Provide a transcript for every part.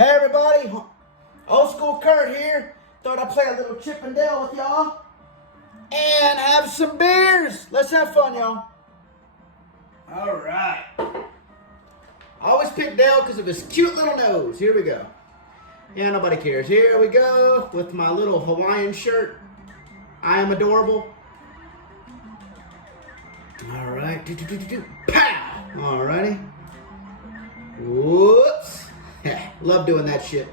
Hey everybody, Old School Kurt here. Thought I'd play a little chip and dale with y'all and have some beers. Let's have fun, y'all. All right. I always pick Dale because of his cute little nose. Here we go. Yeah, nobody cares. Here we go with my little Hawaiian shirt. I am adorable. All right. Pow! All righty. Whoops. Love doing that shit.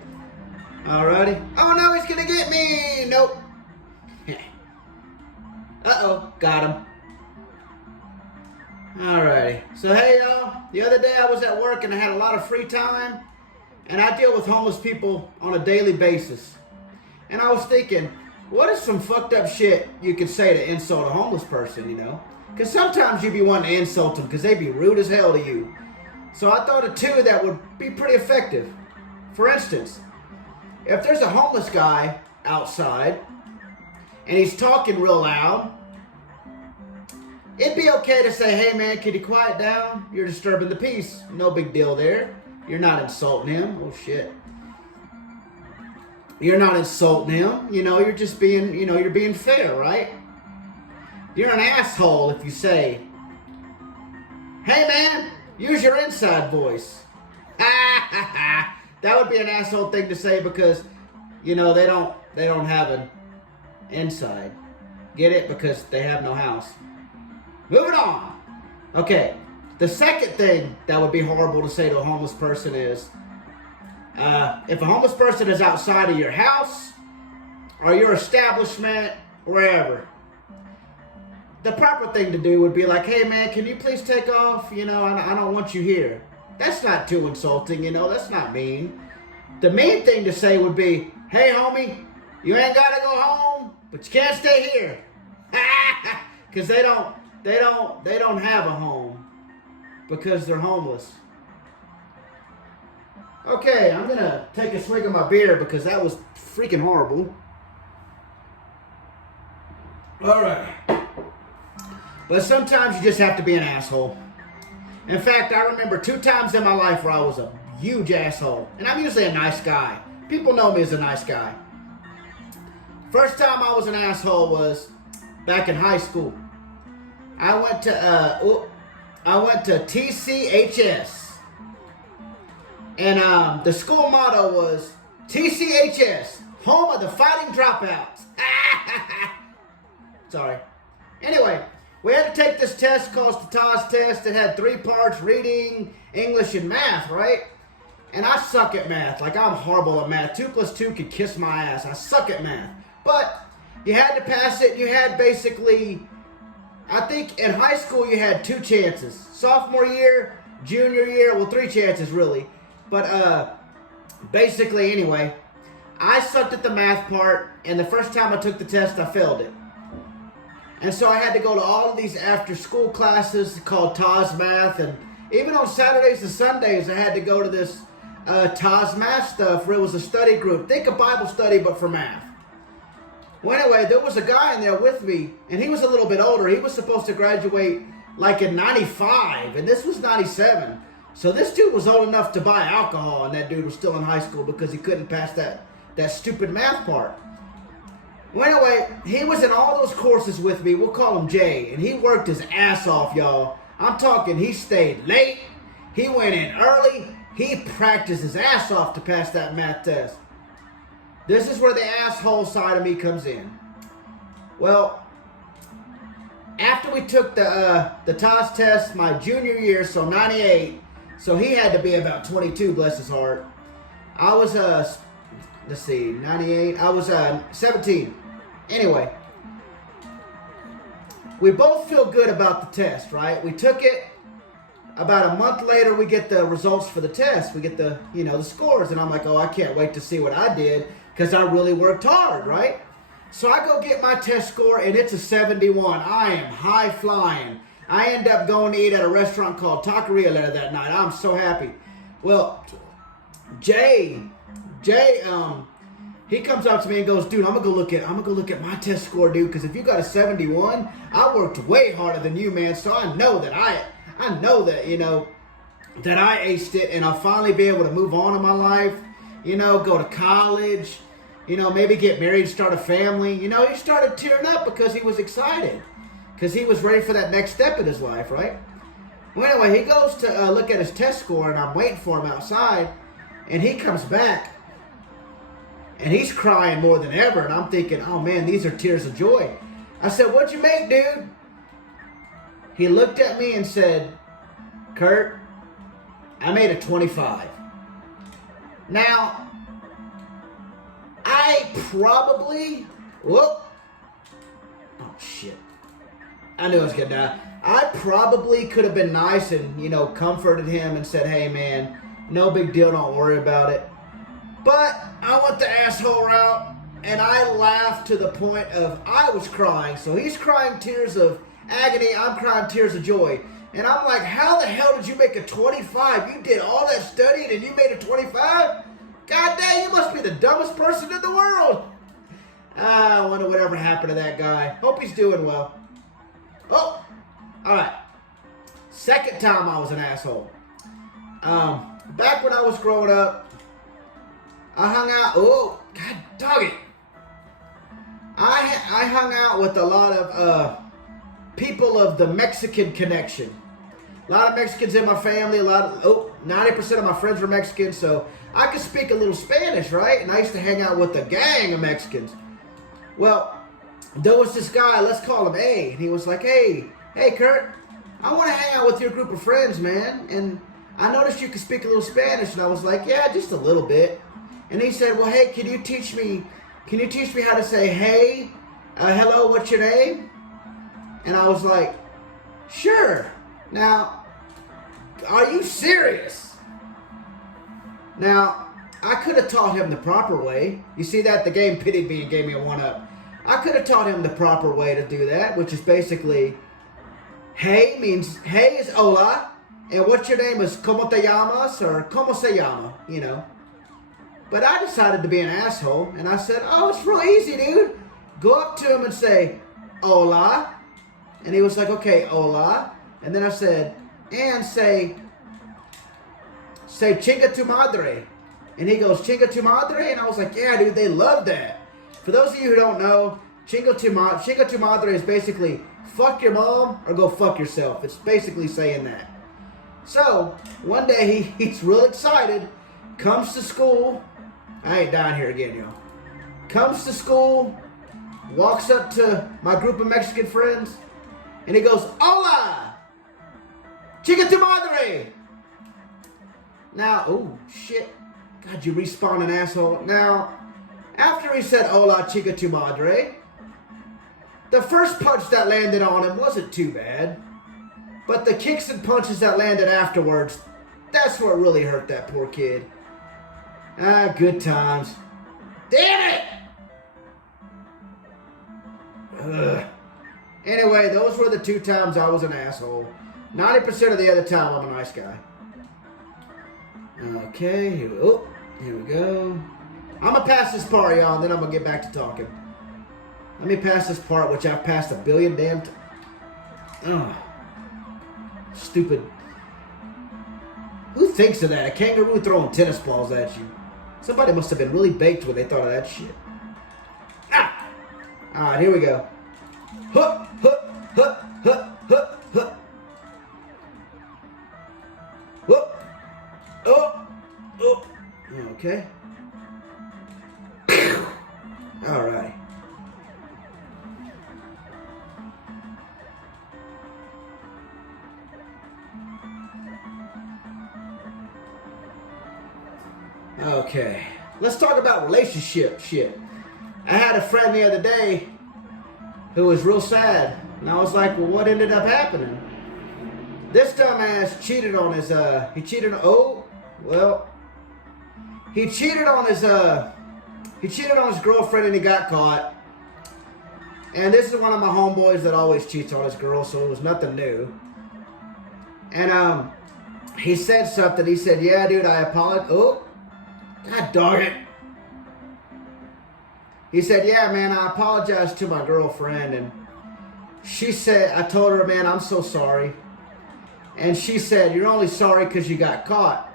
Alrighty. Oh no, he's gonna get me! Nope. Uh-oh, got him. Alrighty. So hey y'all, the other day I was at work and I had a lot of free time, and I deal with homeless people on a daily basis. And I was thinking, what is some fucked up shit you could say to insult a homeless person, you know? Because sometimes you be wanting to insult them because they be rude as hell to you. So I thought of two that would be pretty effective. For instance, if there's a homeless guy outside and he's talking real loud, it'd be okay to say, hey man, can you quiet down? You're disturbing the peace. No big deal there. You're not insulting him. Oh shit. You're not insulting him. You know, you're just being, you're being fair, right? You're an asshole if you say, hey man, use your inside voice. That would be an asshole thing to say because, they don't have an inside. Get it? Because they have no house. Moving on. Okay. The second thing that would be horrible to say to a homeless person is, if a homeless person is outside of your house or your establishment, wherever, the proper thing to do would be like, hey man, can you please take off? I don't want you here. That's not too insulting, that's not mean. The mean thing to say would be, hey homie, you ain't gotta go home, but you can't stay here. Cause they don't have a home because they're homeless. Okay, I'm gonna take a swig of my beer because that was freaking horrible. Alright. But sometimes you just have to be an asshole. In fact, I remember 2 times in my life where I was a huge asshole. And I'm usually a nice guy. People know me as a nice guy. First time I was an asshole was back in high school. I went to TCHS. And the school motto was TCHS, home of the fighting dropouts. Sorry. Anyway, we had to take this test called the TAS test. It had 3 parts, reading, English, and math, right? And I suck at math. Like, I'm horrible at math. 2 + 2 could kiss my ass. I suck at math. But you had to pass it. You had basically, I think in high school you had 2 chances. Sophomore year, junior year, well, 3 chances really. But basically, anyway, I sucked at the math part, and the first time I took the test, I failed it. And so I had to go to all of these after-school classes called TAS Math, and even on Saturdays and Sundays, I had to go to this TAS Math stuff where it was a study group. Think a Bible study, but for math. Well, anyway, there was a guy in there with me, and he was a little bit older. He was supposed to graduate like in 95, and this was 97. So this dude was old enough to buy alcohol, and that dude was still in high school because he couldn't pass that stupid math part. Well, anyway, he was in all those courses with me. We'll call him Jay. And he worked his ass off, y'all. I'm talking he stayed late. He went in early. He practiced his ass off to pass that math test. This is where the asshole side of me comes in. Well, after we took the TAS test my junior year, so 98, so he had to be about 22, bless his heart. I was, 98, I was 17. Anyway, we both feel good about the test, right? We took it. About a month later, we get the results for the test. We get the, the scores. And I'm like, oh, I can't wait to see what I did because I really worked hard, right? So I go get my test score, and it's a 71. I am high flying. I end up going to eat at a restaurant called Taqueria later that night. I'm so happy. Well, Jay, he comes up to me and goes, dude, I'm gonna go look at my test score, dude, because if you got a 71, I worked way harder than you, man. So I know that that I aced it, and I'll finally be able to move on in my life. go to college, maybe get married, start a family. He started tearing up because he was excited, because he was ready for that next step in his life, right? Well, anyway, he goes to look at his test score, and I'm waiting for him outside, and he comes back, and he's crying more than ever, and I'm thinking, oh man, these are tears of joy. I said, what'd you make, dude? He looked at me and said, Kurt, I made a 25. Now, I probably, oh shit. I knew I was gonna die. I probably could have been nice and, comforted him and said, hey man, no big deal, don't worry about it. But I went the asshole route, and I laughed to the point of I was crying. So he's crying tears of agony, I'm crying tears of joy. And I'm like, how the hell did you make a 25? You did all that studying and you made a 25? God dang, you must be the dumbest person in the world. I wonder whatever happened to that guy. Hope he's doing well. Oh, all right. Second time I was an asshole. Back when I was growing up, I hung out. Oh, God dog it. I hung out with a lot of people of the Mexican connection. A lot of Mexicans in my family. 90% of my friends were Mexican, so I could speak a little Spanish, right? And I used to hang out with a gang of Mexicans. Well, there was this guy, let's call him A, and he was like, hey, Kurt, I want to hang out with your group of friends, man. And I noticed you could speak a little Spanish, and I was like, yeah, just a little bit. And he said, well, hey, can you teach me how to say, hey, hello, what's your name? And I was like, sure. Now, are you serious? Now, I could have taught him the proper way. You see that? The game pitied me and gave me a 1-up. I could have taught him the proper way to do that, which is basically, hey means, hey is hola, and what's your name is como te llamas, or como se llama, But I decided to be an asshole, and I said, oh, it's real easy, dude. Go up to him and say, hola. And he was like, okay, hola. And then I said, and say chinga tu madre. And he goes, chinga tu madre? And I was like, yeah, dude, they love that. For those of you who don't know, chinga tu madre is basically fuck your mom or go fuck yourself. It's basically saying that. So, one day he's real excited, comes to school. I ain't dying here again, y'all. Comes to school, walks up to my group of Mexican friends, and he goes, hola! Chica tu madre! Now, oh, shit. God, you respawn an asshole. Now, after he said, hola, chica tu madre, the first punch that landed on him wasn't too bad. But the kicks and punches that landed afterwards, that's what really hurt that poor kid. Good times. Damn it! Ugh. Anyway, those were the 2 times I was an asshole. 90% of the other time, I'm a nice guy. Okay, here we go. I'm going to pass this part, y'all, and then I'm going to get back to talking. Let me pass this part, which I've passed a billion damn times. Stupid. Who thinks of that? A kangaroo throwing tennis balls at you. Somebody must have been really baked when they thought of that shit. Alright, here we go. Huh, huh, huh, huh, huh, huh. Whoop. Oh. Oh. Okay. Alright. Okay. Let's talk about relationship shit. I had a friend the other day who was real sad. And I was like, well, what ended up happening? This dumbass cheated on his, he cheated on his girlfriend and he got caught. And this is one of my homeboys that always cheats on his girl, so it was nothing new. And, he said something. He said, yeah, dude, I apologize. Oh, God dog it. He said, yeah, man, I apologized to my girlfriend. And she said, I told her, man, I'm so sorry. And she said, you're only sorry because you got caught.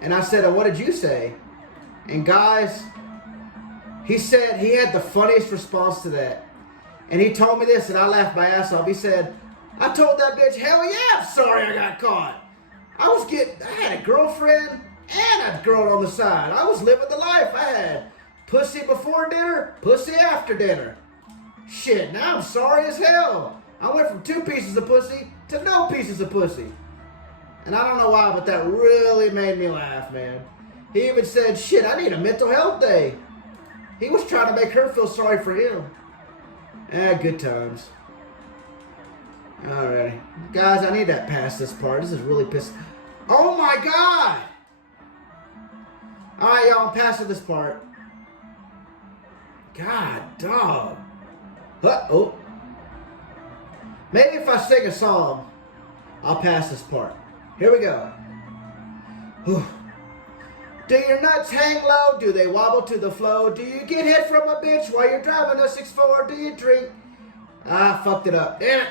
And I said, what did you say? And guys, he said he had the funniest response to that. And he told me this, and I laughed my ass off. He said, I told that bitch, hell yeah, I'm sorry I got caught. I had a girlfriend and a girl on the side. I was living the life. I had pussy before dinner, pussy after dinner. Shit, now I'm sorry as hell. I went from 2 pieces of pussy to no pieces of pussy. And I don't know why, but that really made me laugh, man. He even said, shit, I need a mental health day. He was trying to make her feel sorry for him. Good times. Alrighty. Guys, I need to pass this part. This is really pissed. Oh my God! Alright, y'all, I'm passing this part. God, dog. Oh. Maybe if I sing a song, I'll pass this part. Here we go. Whew. Do your nuts hang low? Do they wobble to the flow? Do you get hit from a bitch while you're driving a 6'4"? Do you drink? I fucked it up. Damn it.